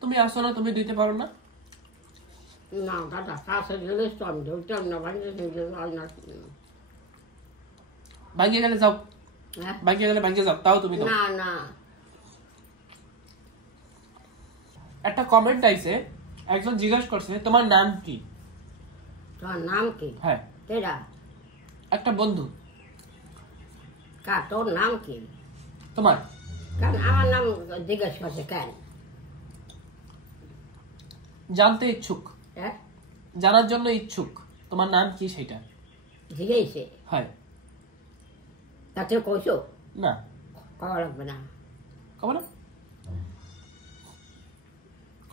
তুমি আসো না, তুমি দিতে পারো না? না দাদা, কাছে গেলে তো আমি ধরতাম না, ভাঙিয়ে গেলে যাও, ভাঙিয়ে গেলে ভাঙিয়ে যাও, তাও তুমি দাও না না। একটা কমেন্ট আইছে, একজন জিজ্ঞাসা করছে তোমার নাম কি? তোমার নাম কি? হ্যাঁ, তেরা একটা বন্ধু। তোর নাম কি? তোমার? কেন আমার নাম জিজ্ঞাসা করছে কেন? জানতে ইচ্ছুক, জানার জন্য ইচ্ছুক তোমার নাম কি সেটা জিজ্ঞেসে। হয় তাতে কইছো না? কওয়া লাগবে না। কও না,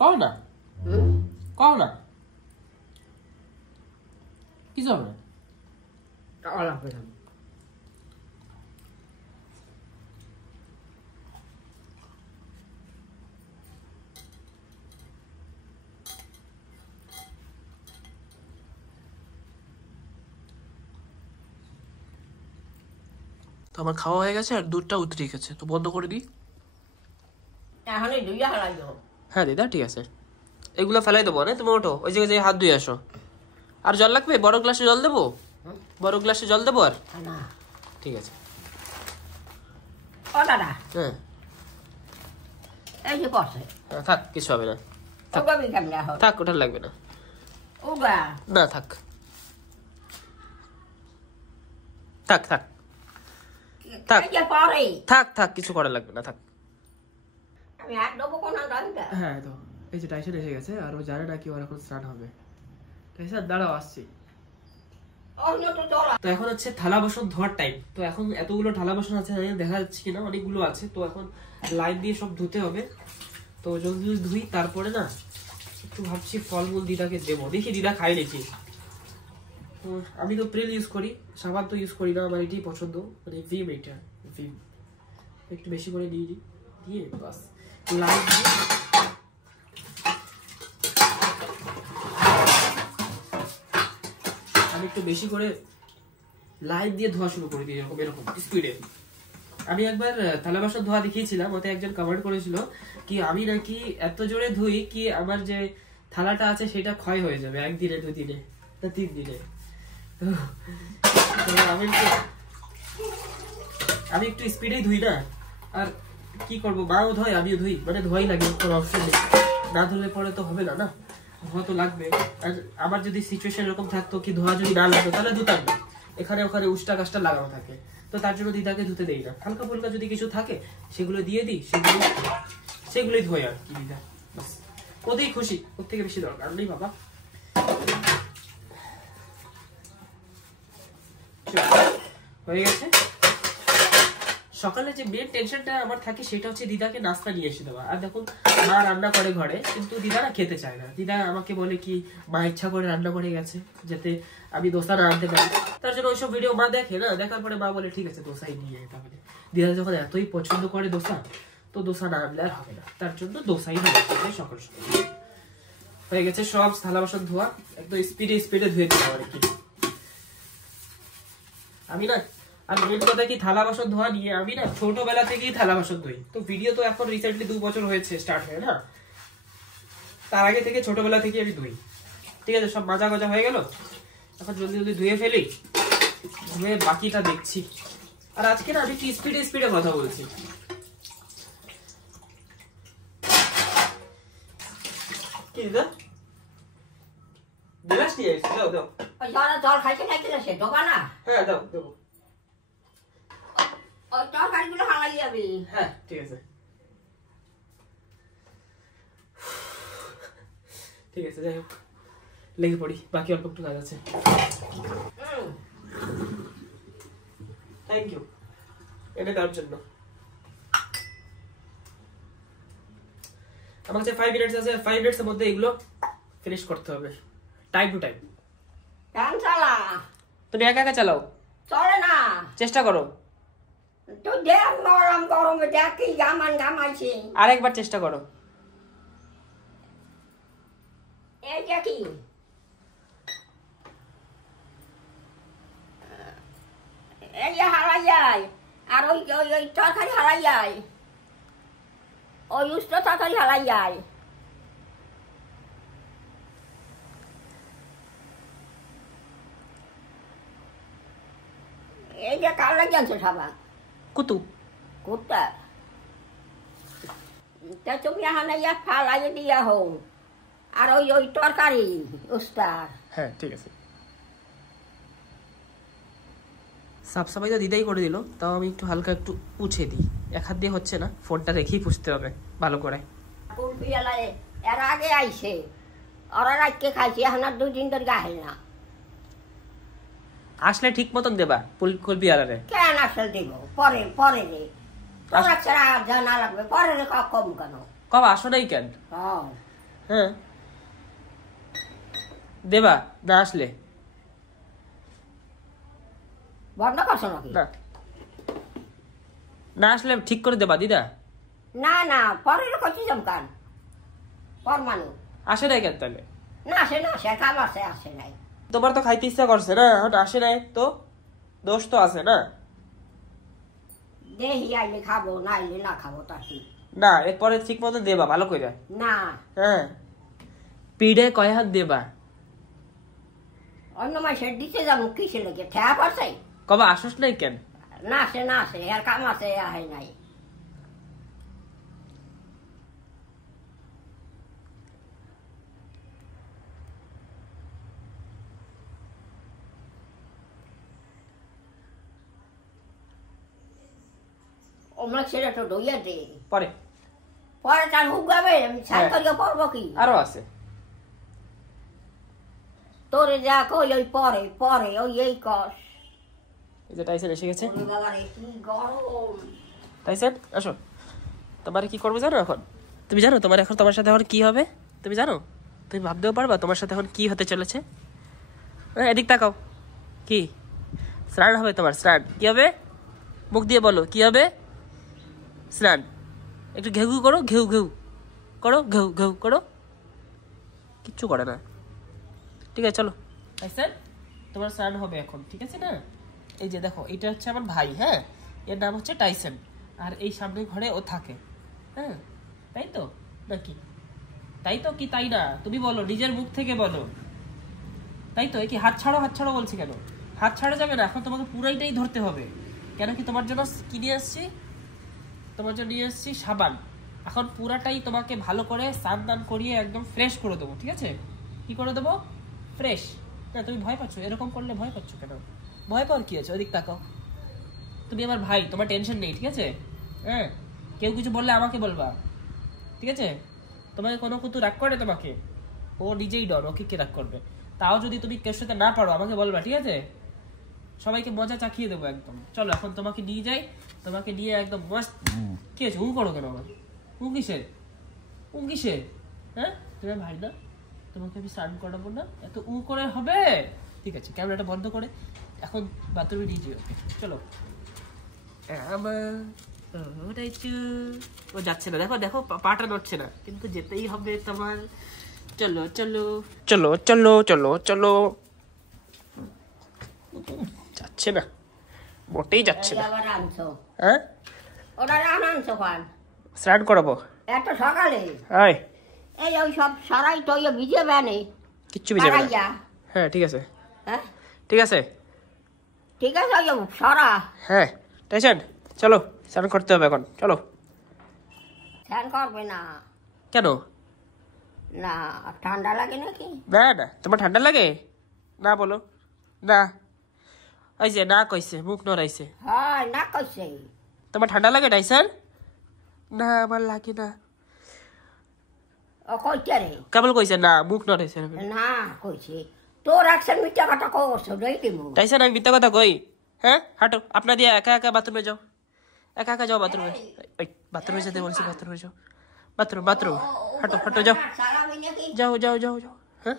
কও না, কও না, কিছু হবে না, কওয়া লাগবে না। তো আমার খাওয়া হয়ে গেছে আর দুধটা উতরে গেছে, তো বন্ধ করে দিই। এখনই দুইয়া হারাই দেবো। হ্যাঁ দিদা ঠিক আছে, এগুলো ফেলাই দেবো না, তুমি ওঠো, ওই জায়গায় হাত ধুয়ে আসো। আর জল লাগবে? বড় গ্লাসে জল দেবো? বড় গ্লাসে জল দেবো? আর না ঠিক আছে। ও দাদা, হ্যাঁ এই যে পড়ছে, থাক, কিছু হবে না, ওগাবি কেমনে এখন? থাক, ওটা লাগবে না। ওগা না থাক, থাক থাক থাক এই যে পড়ে, থাক থাক, কিছু করা লাগবে না, থাক। আমি আর দেবো কোন দাদা? হ্যাঁ, তো এই যে টাইসন এসে গেছে আর ও জানে না কি ওর এখন স্নান হবে। টাইসন দাঁড়াও, আসছি। তো এখন হচ্ছে থালা বাসন ধোয়ার টাইম। তো এখন এতগুলো থালা বাসন আছে, দেখা যাচ্ছে কিনা, অনেকগুলো আছে। তো এখন লাইন দিয়ে সব ধুতে হবে। তো জলদি জলদি ধুই, তারপরে না একটু ভাবছি ফলমূল দিদাকে দেবো, দেখি দিদা খাই নাকি। তো আমি তো প্রেল ইউজ করি, সাবান তো ইউজ করি না, আমার এটাই পছন্দ, মানে ভিম, এটা ভিম। একটু বেশি করে দিয়ে দিই, দিয়ে বাস লাইন দিয়ে আমি একটু বেশি করে লাইট দিয়ে ধোয়া শুরু করে দিই, এরকম এরকম স্পিডে। আমি একবার থালা বাসন ধোয়া দেখিয়েছিলাম, ওতে একজন কমেন্ট করেছিল কি আমি নাকি এত জোরে ধুই কি আমার যে থালাটা আছে সেটা ক্ষয় হয়ে যাবে একদিনে, 2 দিনে, 3 দিনে। আমি একটু স্পিডেই ধুই না, আর কি করবো, মাও ধোয় আমিও ধুই, মানে ধোয়াই লাগে, কোনো অপশন নেই। না ধুলে পরে তো হবে না, না ধোয়া তো লাগবে। আর আমার যদি সিচুয়েশন এরকম থাকতো কি ধোয়া যদি না লাগতো তাহলে ধুতাম না, এখানে ওখানে উষ্টা কাষ্টা লাগানো থাকে, তো তার জন্য দিদাকে ধুতে দেই না। হালকা ফুলকা যদি কিছু থাকে সেগুলো দিয়ে দিই, সেগুলোই ধোয় আর কি দিদা, বাস ওতেই খুশি, ওর থেকে বেশি দরকার নেই বাবা। হয়ে গেছে। সকালে যে মেন টেনশনটা আমার থাকে সেটা হচ্ছে দিদাকে নাস্তা নিয়ে এসে দেওয়া। আর দেখুন মা রান্না করে ঘরে, কিন্তু দিদারা খেতে চায় না। দিদা আমাকে বলে কি মা ইচ্ছা করে রান্না করে গেছে যাতে আমি দোসা না আনতে পারি, তার জন্য ওইসব ভিডিও মা দেখে না, দেখার পরে মা বলে ঠিক আছে দোসাই নিয়ে তাহলে। দিদা যখন এতই পছন্দ করে দোসা, তো দোসা না আনলে আর হবে না, তার জন্য দোসাই হবে সকাল সকাল। হয়ে গেছে সব থালা বাসন ধোয়া, একদম স্পিডে স্পিডে ধুয়ে দিলাম আর কি আমি না। আর মেন কথা কি, থালা বাসন ধোয়া নিয়ে আমি না ছোটবেলা থেকেই থালা বাসন ধুই। তো ভিডিও তো এখন রিসেন্টলি 2 বছর হয়েছে স্টার্ট হয়ে না, তার আগে থেকে ছোটবেলা থেকে আমি ধুই। ঠিক আছে, সব মাজা গজা হয়ে গেল, এখন জলদি জলদি ধুয়ে ফেলি, ধুয়ে বাকিটা দেখছি। আর আজকে না আমি স্পিডে স্পিডে কথা বলছি। কি দিদা গ্লাস নিয়ে এসেছি, দাও দাও। জল খাইতে খাইতে সে দেবা না? হ্যাঁ দাও দেবো। ওই তরকারিগুলো হালাই যাবি। হ্যাঁ ঠিক আছে, ঠিক আছে, যাই হোক লেগে পড়ি, বাকি অল্প একটু কাজ আছে। থ্যাংক ইউ এটা দেওয়ার জন্য। আমার কাছে 5 মিনিটস আছে, 5 মিনিটসের মধ্যে এগুলো ফিনিশ করতে হবে, টাইম টু টাইম। ফ্যান চালা। তুমি একা একা চালাও? চলে না, চেষ্টা করো। তুই দেখ নরম গরমে দেখ কি গামান গামাইছি। আরেকবার চেষ্টা করো। এইটা কি? এই যে হারাই যায়, আর ওই ওই ওই তরকারি হারাই যায়, ওই উষ্ণ তরকারি হারাই যায়। এই যে কার লাগে আনছো সাবান? কুতু কুত্তা তা তুমি এখানে ইয়া ফালাই দিয়া হোক। আর ওই ওই তরকারি উস্তার। হ্যাঁ ঠিক আছে। সাফ সাফাই তো দিদাই করে দিল, তাও আমি একটু হালকা একটু পুছে দিই। এক হাত দিয়ে হচ্ছে না, ফোনটা রেখেই পুছতে হবে ভালো করে। কুলপিয়ালায় এর আগে আইছে, ওরা রাতকে খাইছে, এখন আর 2 দিন ধরে গাহে না। আসলে ঠিক মতন দেবা কুলপি আলারে। কেন আসলে দেব? পরে পরে রে, তোরা ছাড়া জানা লাগবে, পরে রে কম কেন? কব আসো নাই কেন? হ্যাঁ দেবা না আসলে? বন্ধ করছো নাকি? না না আসলে ঠিক করে দেবা দিদা। না না, পরে রে কচি জমকান পর মানুষ আসে নাই কেন তাহলে? না আসে না, সে কাম আছে, আসে নাই। তোমার তো খাইতে ইচ্ছা করছে না, এখন আসে নাই তো দোষ তো আছে না। দেহি আইলে খাবো, না আইলে না খাবো, তা কি? না এরপরে ঠিক মতো দেবা ভালো করে। না হ্যাঁ পিড়ে কয় হাত দেবা? অন্য মাসে দিতে যাবো, কিসে লেগে ঠেয়া পড়ছে? কবা আসস নাই কেন? না আসে না আসে, এর কাম আছে, আহে নাই। ওমরা ছেলে তো দইয়া দে, পরে পরে তার হুক গাবে, আমি ছাই করিয়া পড়বো কি? আরো আছে। তোরে যা কই ওই পরে পরে ওই এই কস। এই যে টাইসন এসে গেছে। ওরে বাবা রে কি গরম। টাইসন আসো, তোমার কি করবে জানো এখন? তুমি জানো তোমার এখন তোমার সাথে এখন কি হবে? তুমি জানো? তুমি ভাবতেও পারবা তোমার সাথে এখন কি হতে চলেছে? এদিক তাকাও। কি স্নান হবে তোমার? স্নান কি হবে? মুখ দিয়ে বলো কি হবে? স্নান। একটু ঘেউ ঘেউ করো, ঘেউ ঘেউ করো, ঘেউ ঘেউ করো। কিচ্ছু করে না। ঠিক আছে চলো টাইসন, তোমার স্নান হবে এখন, ঠিক আছে না? এই যে দেখো এটা হচ্ছে আমার ভাই, হ্যাঁ এর নাম হচ্ছে টাইসন, আর এই সামনে ঘরে ও থাকে। হ্যাঁ তাই তো নাকি? তাই তো কি তাই না? তুমি বলো, নিজের মুখ থেকে বলো। তাই তো? কি হাত ছাড়ো বলছি কেন? হাত ছাড়া যাবে না, এখন তোমাকে পুরাইটাই ধরতে হবে। কেন কি তোমার জন্য কি নিয়ে আসছি? তোমার জন্য নিয়ে আসছি সাবান। এখন পুরাটাই তোমাকে ভালো করে স্নান দান করিয়ে একদম ফ্রেশ করে দেবো, ঠিক আছে? কি করে দেবো? ফ্রেশ। না তুমি ভয় পাচ্ছ, এরকম করলে ভয় পাচ্ছ কেন? ভয় পাওয়ার কি আছে? ওদিক তাকাও। তুমি আমার ভাই, তোমার টেনশন নেই, ঠিক আছে? হ্যাঁ কেউ কিছু বললে আমাকে বলবা, ঠিক আছে? তোমাকে কোনো কুতু রাগ করে তোমাকে? ও নিজেই ডর, ওকে কে রাগ করবে? তাও যদি তুমি কেউ সাথে না পারো আমাকে বলবা, ঠিক আছে? সবাইকে মজা চাখিয়ে দেবো একদম। চলো এখন তোমাকে নিয়ে যাই, তোমাকে নিয়ে একদম মস্ত। কি আছে করো কেন আমার? কিসের? হ্যাঁ তোমার ভাই না, তোমাকে আমি স্নান করাবো না? এত করে হবে? ঠিক আছে ক্যামেরাটা বন্ধ করে এখন বাথরুমে নিয়ে যেও। চলো। ও যাচ্ছে না, দেখো দেখো পাটা নড়ছে না, কিন্তু যেতেই হবে তোমার। চলো চলো চলো চলো চলো চলো। যাচ্ছে না, মোটেই যাচ্ছে না। হ্যাঁ ওরা আনছো খান স্নান করাবো এত সকালে? আয় এই ওই সব সারাই তো ভিজে বেনে কিচ্ছু ভিজাবে না। হ্যাঁ ঠিক আছে, হ্যাঁ ঠিক আছে ঠিক আছে, ওই সারা। হ্যাঁ টাইসন চলো, স্নান করতে হবে এখন, চলো। স্নান করবে না? কেন? না ঠান্ডা লাগে নাকি? না না তোমার ঠান্ডা লাগে? না বলো না। ওই যে না কইছে, মুখ নড়াইছে। হ্যাঁ না কইছে। তোমার ঠান্ডা লাগে টাইসন? না আমার লাগে না। ও কইছে রে? কেবল কইছে না, মুখ নড়াইছে। না কইছে তোর একশন মিথ্যা কথা কইছ রে দিমু। টাইসন আমি মিথ্যা কথা কই? হ্যাঁ হাঁটো, আপনা দিয়ে একা একা বাথরুমে যাও, একা একা যাও বাথরুমে। ওই বাথরুমে যেতে বলছি, বাথরুমে যাও, বাথরুম বাথরুম। হাঁটো হাঁটো যাও যাও যাও যাও যাও। হ্যাঁ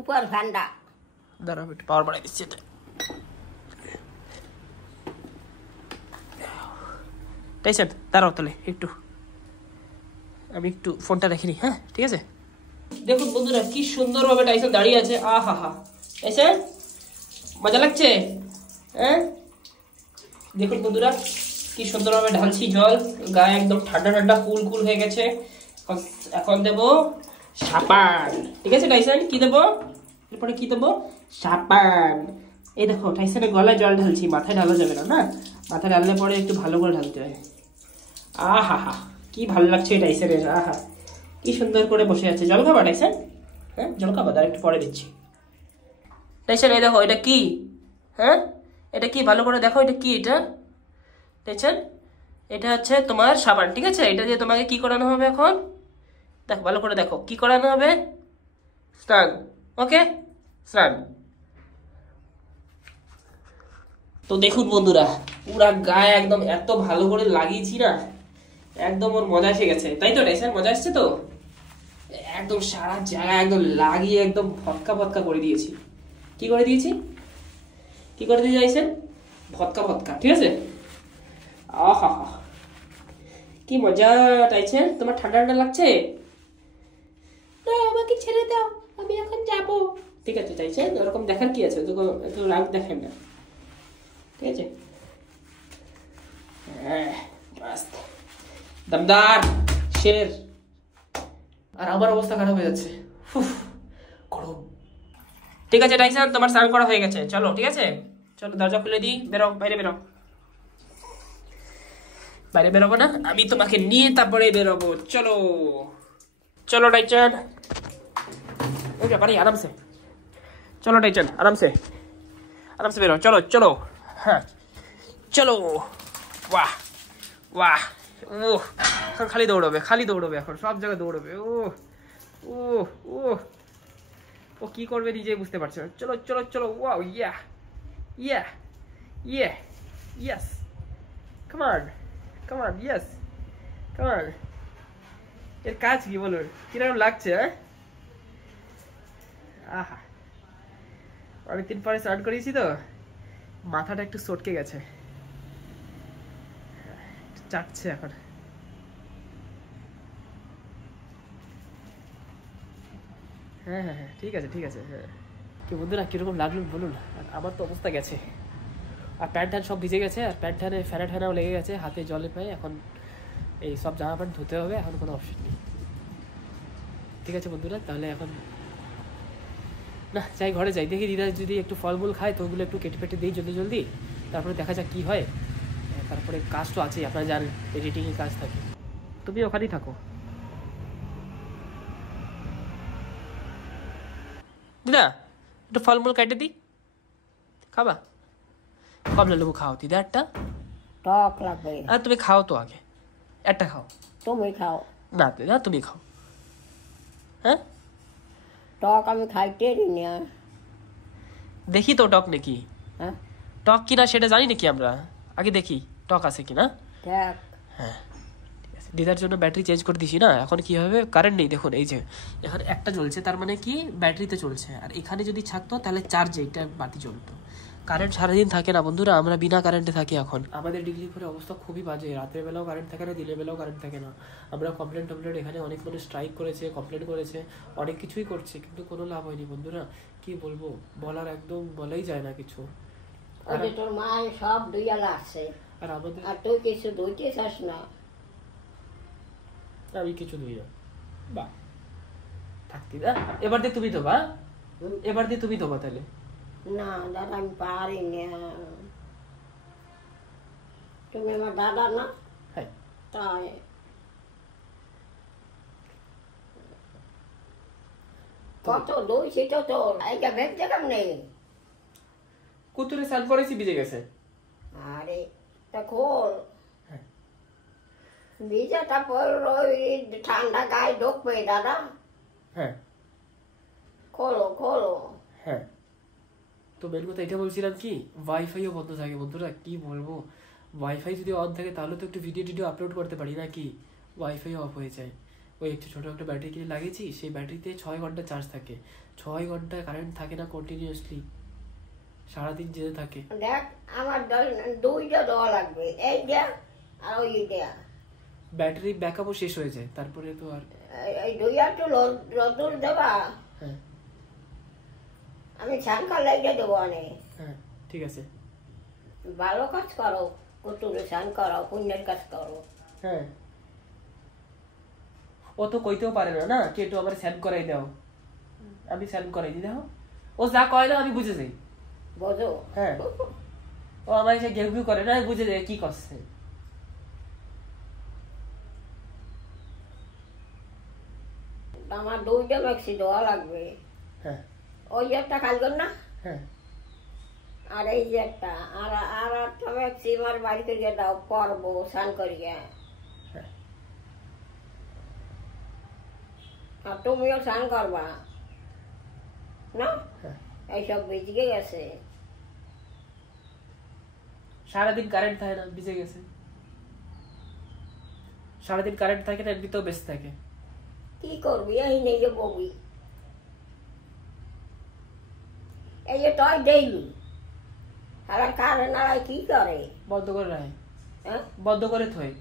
উপর ঠান্ডা। দাঁড়াও একটু পাওয়ার বাড়াই দিচ্ছি। টাইসন দাঁড়াও তাহলে একটু, আমি একটু ফোনটা রেখে নিই। হ্যাঁ ঠিক আছে। দেখুন বন্ধুরা কি সুন্দরভাবে টাইসন দাঁড়িয়ে আছে। আহা হা টাইসন মজা লাগছে? হ্যাঁ দেখুন বন্ধুরা কি সুন্দরভাবে ঢালছি জল, গায়ে একদম ঠান্ডা ঠান্ডা কুল কুল হয়ে গেছে। এখন দেবো সাবান, ঠিক আছে টাইসন? কি দেবো এরপরে? কি দেবো? সাবান। এই দেখো টাইসনের গলায় জল ঢালছি, মাথায় ঢালা যাবে না, না মাথায় ঢাললে পরে একটু ভালো করে ঢালতে হয়। আহা হা, কি ভালো লাগছে টাইসনের, আহা কি সুন্দর করে বসে আছে। জল খাবা টাইসন? হ্যাঁ জল খাবা, তার একটু পরে দিচ্ছি। টাইসন এই দেখো এটা কি? হ্যাঁ এটা কি? ভালো করে দেখো এটা কি? এটা টাইসন এটা হচ্ছে তোমার সাবান, ঠিক আছে? এটা দিয়ে তোমাকে কি করানো হবে এখন? দেখো ভালো করে দেখো কি করানো হবে। স্নান, ওকে স্নান। তো দেখুন বন্ধুরা, পুরা গায়ে একদম এত ভালো করে লাগিয়েছি না, একদম ওর মজা এসে গেছে, তাই তো টাইসন? মজা আসছে তো? একদম সারা জায়গায় একদম লাগিয়ে একদম ভটকা ভটকা করে দিয়েছি। কি করে দিয়েছি? কি করে দিয়ে টাইসন? ভটকা ভটকা, ঠিক আছে? আহা কি মজা টাইসন, তোমার ঠান্ডা ঠান্ডা লাগছে? না আমাকে ছেড়ে দাও, আমি এখন যাবো। ঠিক আছে টাইসন, ওরকম দেখার কি আছে? তো রাগ দেখেন না, ঠিক আছে? দমদার শের। আর আমার অবস্থা খারাপ হয়ে যাচ্ছে, গরম। ঠিক আছে টাইসন, তোমার স্নান করা হয়ে গেছে, চলো ঠিক আছে? চলো দরজা খুলে দিই, বেরো, বাইরে বেরো। বাইরে বেরোবো না, আমি তোমাকে নিয়ে তারপরে বেরোবো। চলো চলো টাইসন, ওই ব্যাপারে আরামসে। চলো টাইসন, আরামসে আরামসে বেরো। চলো চলো, হ্যাঁ চলো। বাহ বাহ, ও খালি দৌড়বে, খালি দৌড়বে, এখন সব জায়গায় দৌড়বে। ও ও ও ও কি করবে নিজেই বুঝতে পারছে না। চলো চলো চলো, wow, yeah yeah yeah, yes, come on come on, yes come on. এর কাজ কি বলুন, কিরকম লাগছে? আহা, অনেকদিন পরে স্টার্ট করেছি তো, মাথাটা একটু সটকে গেছে, চাটছে এখন। হ্যাঁ হ্যাঁ হ্যাঁ, ঠিক আছে ঠিক আছে। হ্যাঁ কি বন্ধুরা, কিরকম লাগলো বলুন? আমার তো অবস্থা গেছে, আর প্যান্ট ট্যান্ট সব ভিজে গেছে, আর প্যান্ট ট্যানে ফ্যানা ঠ্যানাও লেগে গেছে, হাতে জলে পায়ে। এখন এই সব জামা প্যান্ট ধুতে হবে, এখন কোনো অপশন নেই। ঠিক আছে বন্ধুরা, তাহলে এখন না যাই, ঘরে যাই, দেখি দিদা যদি একটু ফলমূল খায় তো ওগুলো একটু কেটে ফেটে দিই জলদি জলদি, তারপরে দেখা যাক কী হয়। তারপরে কাজ তো আছেই, আপনারা জানেন এডিটিংয়ের কাজ থাকে। তুমি ওখানেই থাকো দিদা, একটু ফলমূল কেটে দিই, খাবা? কমলা লেবু খাও দিদা একটা? টক লাগবে। আর তুমি খাও তো, আগে একটা খাও। তুমি খাও না দিদা তুমি খাও। হ্যাঁ টক আমি খাইতে দিই না। দেখি তো টক নাকি, হ্যাঁ টক কিনা সেটা জানি নাকি আমরা, আগে দেখি টক আছে কিনা। দেখ, হ্যাঁ ঠিক আছে। দিদার জন্য ব্যাটারি চেঞ্জ করে দিছি না, এখন কি হবে, কারেন্ট নেই দেখুন, এই যে এখন একটা জ্বলছে, তার মানে কি ব্যাটারিতে চলছে, আর এখানে যদি থাকতো তাহলে চার্জে এটা বাতি জ্বলতো। কারেন্ট সারাদিন থাকে না বন্ধুরা, আমরা বিনা কারেন্টে থাকি। এখন আমাদের ডিগ্রিপুরে অবস্থা খুবই বাজে, রাতের বেলাও কারেন্ট থাকে না, দিনের বেলাও কারেন্ট থাকে না। আমরা কমপ্লেন এখানে অনেক মানুষ স্ট্রাইক করেছে, কমপ্লেন করেছে, অনেক কিছুই করছে, কিন্তু কোনো লাভ হয়নি বন্ধুরা। কি বলবো, বলার একদম বলাই যায় না কিছু। তোর মা সব দুইয়া লাগছে, আর আমাদের, আর তুই কিছু ধুইতে চাস না। আমি কিছু ধুই না, বা থাকতি না। এবার দিয়ে তুমি ধোবা, এবার দিয়ে তুমি ধোবা তাহলে। না দাদা আমি পারি না, তুমি আমার দাদা না, হ্যাঁ তাই কত দইছি তো তোর, এইটা ভেবতে কেমনে? কুতুরে স্নান করেছি, ভিজে গেছে। আরে তা খোল, হ্যাঁ ভিজাটা পর ওই ঠান্ডা গায়ে ঢুকবে দাদা। হ্যাঁ খোলো খোলো। হ্যাঁ, তো মেন কথা এটা বলছিলাম কি, ওয়াইফাইও বন্ধ থাকে বন্ধুরা, কি বলবো। ওয়াইফাই যদি অন থাকে তাহলে তো একটু ভিডিও টিডিও আপলোড করতে পারি, নাকি ওয়াইফাই অফ হয়ে যায়। ওই একটু ছোটো একটা ব্যাটারি কিনে লাগিয়েছি, সেই ব্যাটারিতে 6 ঘন্টা চার্জ থাকে, 6 ঘন্টা কারেন্ট থাকে না কন্টিনিউয়াসলি, সারাদিন যেতে থাকে। দেখ আমার দুইটা দেওয়া লাগবে, এই দেয়া আর ওই দেয়া। ব্যাটারি ব্যাকআপও শেষ হয়ে যায়, তারপরে তো আর এই দুইটা তো রোদুর দেবা। হ্যাঁ আমি ছানকা লেগে দেবো অনেক। হ্যাঁ ঠিক আছে, ভালো কাজ করো। কতুরে স্নান করো, পুণ্যের কাজ করো। হ্যাঁ, ও তো কইতেও পারে না না কি একটু আমার স্যান করাই দাও, আমি স্যান করাই দিই। দেখো ও যা কয় না আমি বুঝে যাই। বোঝো? হ্যাঁ, ও আমার এসে ঘেউ ঘেউ করে না, আমি বুঝে যাই কি করছে। আমার 2টা ম্যাক্সি দেওয়া লাগবে। হ্যাঁ ওই একটা খাইবেন না, হ্যাঁ, আর এই যে একটা, আর আর একটা ম্যাক্সি আমার বাড়ি করিয়া দাও, করবো স্নান করিয়া। হ্যাঁ। আর তুমিও স্নান করবা না? হ্যাঁ। এইসব বেজিয়ে গেছে। সারাদিন কারেন্ট থাকে না, ভিজে গেছে। সারাদিন কারেন্ট থাকে না, এমনিতেও বেঁচে থাকে। কি করবি, এই নেই যে ববি, এই যে টয় ডেইলি আবার কারেন্ট আড়াই কি করে? বন্ধ করে রাখে, হ্যাঁ, বন্ধ করে থয়।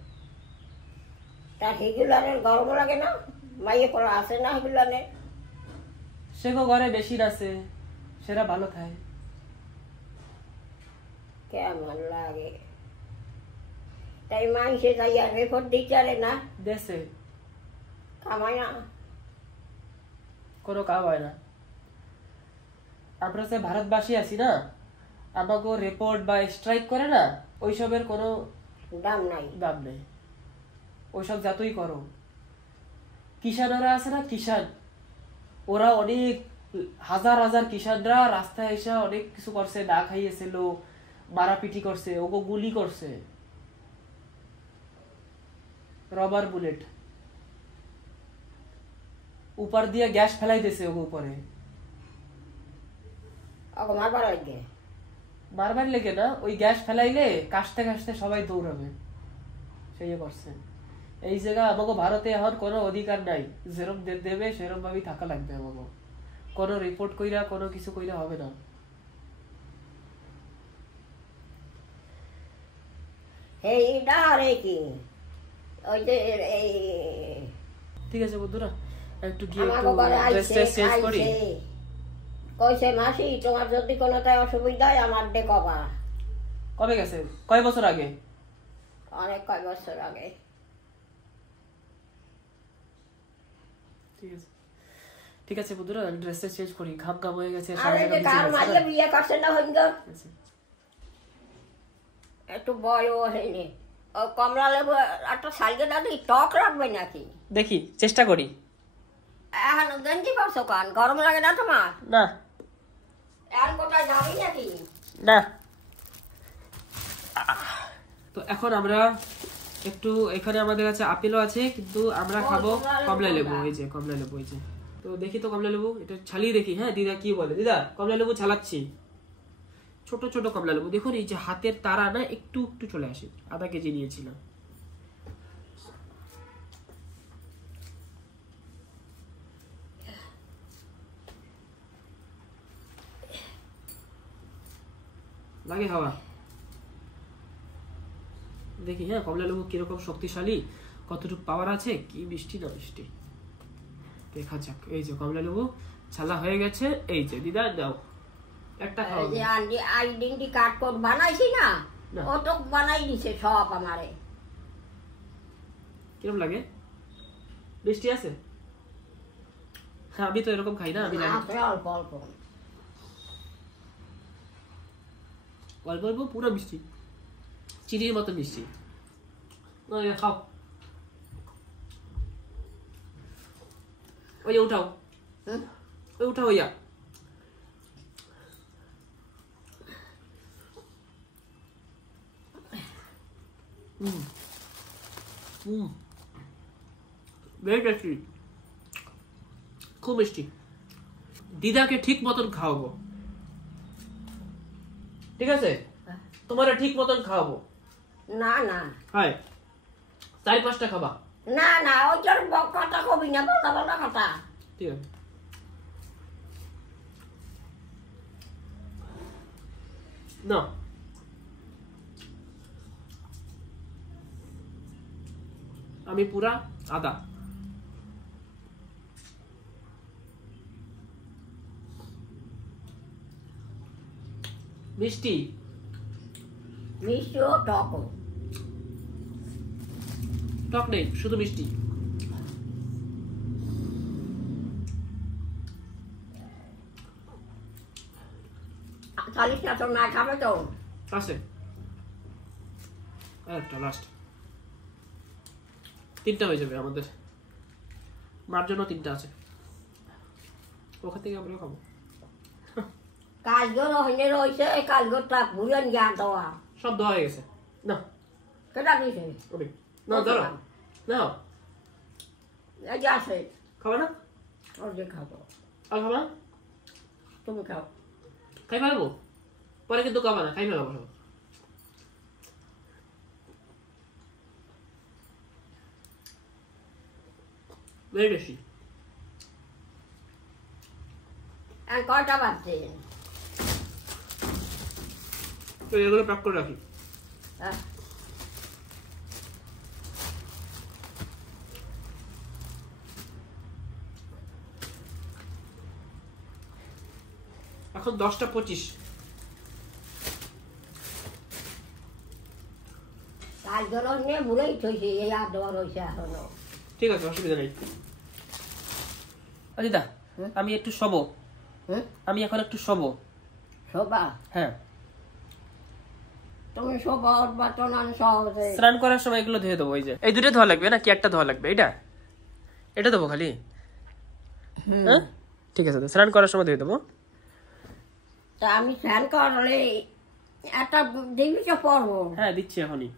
তা সেগুলানের গরম লাগে না? মাইয়ে পড়া আছে না সেগুলানের? সেগো ঘরে বেশি আছে, সেরা ভালো থাকে। কেমন লাগে? তাই মানুষে তাই আর রেকর্ড দিতে না, দেশে কামায় না। কোনো কাজ হয় না। আমরা যে ভারতবাসী আছি না, আমাকে রিপোর্ট বা স্ট্রাইক করে না, ওইসবের কোনো দাম নাই। দাম নেই। ওইসব যতই করো, কিষানরা আছে না, কিষান, ওরা অনেক হাজার হাজার কিষানরা রাস্তায় এসে অনেক কিছু করছে, না খাইয়েছিল, মারাপিটি করছে, ওগো গুলি করছে, রবার বুলেট উপর দিয়ে গ্যাস ফেলাই দিয়েছে ওগো উপরে। মারবার লাগে, মারবার লেগে না, ওই গ্যাস ফেলাইলে কাশতে কাশতে সবাই দৌড়াবে, সেই করছে। এই জায়গা আমাকে ভারতে এখন কোনো অধিকার নাই, যেরকম দেবে সেরকম ভাবেই থাকা লাগবে। আমাকে কোনো রিপোর্ট কইরা কোনো কিছু কইরা হবে না। এইটা আরে কি ওই যে এই ঠিক আছে বন্ধুরা, একটু গিয়ে আমার একটু ঘরে ড্রেস আইছে চেঞ্জ করি। কইছে মাসি তোমার যদি কোনোটাই অসুবিধা হয় আমার কবা। কবে গেছে? কয় বছর আগে? অনেক কয় বছর আগে। ঠিক আছে, ঠিক আছে বন্ধুরা, আমি ড্রেসটা চেঞ্জ করি, ঘাম ঘাম হয়ে গেছে। আরে যে কার মাইয়া বিয়ে করছে না হইল, একটু বয়ও হয়নি। ও কমলা লেবু একটা সাইডে দাদি টক রাখবে নাকি? দেখি, চেষ্টা করি। এখন গেঞ্জি করছো কান, গরম লাগে না তোমার? না আর কোথায় যাবি নাকি? না। তো এখন আমরা একটু, এখানে আমাদের কাছে আপেলও আছে, কিন্তু আমরা খাবো কমলা লেবু। এই যে কমলা লেবু, এই যে। তো দেখি তো কমলা লেবু, এটা ছালিয়ে দেখি। হ্যাঁ দিদা কি বলে? দিদা কমলা লেবু ছালাচ্ছি, ছোট ছোট কমলা লেবু। দেখুন এই যে হাতের তারা না একটু একটু চলে আসে। আধা কেজি নিয়েছিলাম। লাগে খাওয়া? দেখি হ্যাঁ কমলা লেবু কিরকম শক্তিশালী, কতটুকু পাওয়ার আছে, কি মিষ্টি না মিষ্টি দেখা যাক। এই যে কমলা লেবু ছালা হয়ে গেছে। এই যে দিদা দাও একটা খাও। যে আইডেন্টি কার্ড কোড বানাইছি না, ও তো বানাই দিছে সব আমারে। কিরকম লাগে? মিষ্টি আছে? হ্যাঁ আমি তো এরকম খাই না, আমি অল্প অল্প অল্প অল্প, পুরো মিষ্টি, চিনির মতো মিষ্টি। খাও, ওই যে উঠাও, ওই উঠাও ইয়া। ভেরি টেস্টি, খুব মিষ্টি। দিদাকে ঠিক মতন খাওয়াবো, ঠিক আছে? তোমার ঠিক মতন খাওয়াবো। না না হ্যাঁ 4-5টা খাবা। না না ওই তোর কথা কবি না, বলতা বলতা কথা। ঠিক আছে, না আমি পুরা আদা। মিষ্টি মিষ্টিও টকও। টক নেই, শুধু মিষ্টি। চালিশটা তো না খাবে তো। আছে একটা লাস্ট, 3টা হয়ে যাবে আমাদের, মার জন্য 3টা আছে, ওখান থেকে আমরা খাবো। কালগর হইলে রয়েছে, কালগরটা ভুলেন গিয়া দেওয়া। সব দেওয়া হয়ে গেছে। না কেটা দিছে? না ধরো না, এই যে আছে, খাবে না? ওর যে খাবো। আর খাবা? তুমি খাও। খাই ফেলবো পরে, কিন্তু খাবা না, খাই ফেলাবো সব। Very tasty. কয়টা বাজছে? তো এগুলো প্যাক করে রাখি। এখন 10টা 25। কালগর নিয়ে ভুলেই থইছে, এই আর দেওয়া রয়েছে এখনো। ঠিক আছে, অসুবিধা নেই। দিদা আমি একটু শোবো, আমি এখন একটু শোবো। শোবা? হ্যাঁ। তুমি শোবা, উঠবা তো না সহজে। স্নান করার সময় এগুলো ধুয়ে দেবো। এই যে এই দুটো ধোয়া লাগবে না কি একটা ধোয়া লাগবে? এটা দেবো খালি? হ্যাঁ ঠিক আছে, তো স্নান করার সময় ধুয়ে দেবো। তা আমি স্নান করলে একটা দিবিকে পড়বো। হ্যাঁ দিচ্ছি এখনই।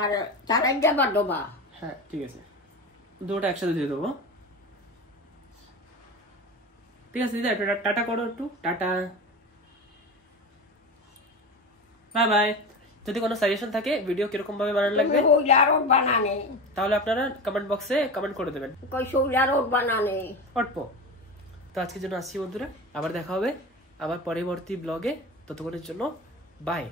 আর তারাই যাবা ডোবা। হ্যাঁ ঠিক আছে, দুটো একসাথে ধুয়ে দেবো। ঠিক আছে দিদা, টাটা করো একটু, টাটা, বাই বাই। যদি কোনো সাজেশন থাকে ভিডিও কিরকম ভাবে বানানো লাগবে বানানে, তাহলে আপনারা কমেন্ট বক্সে কমেন্ট করে দেবেন। কই শৌলার বানানে অল্প। তো আজকের জন্য আসছি বন্ধুরা, আবার দেখা হবে আবার পরবর্তী ব্লগে। ততক্ষণের জন্য বাই।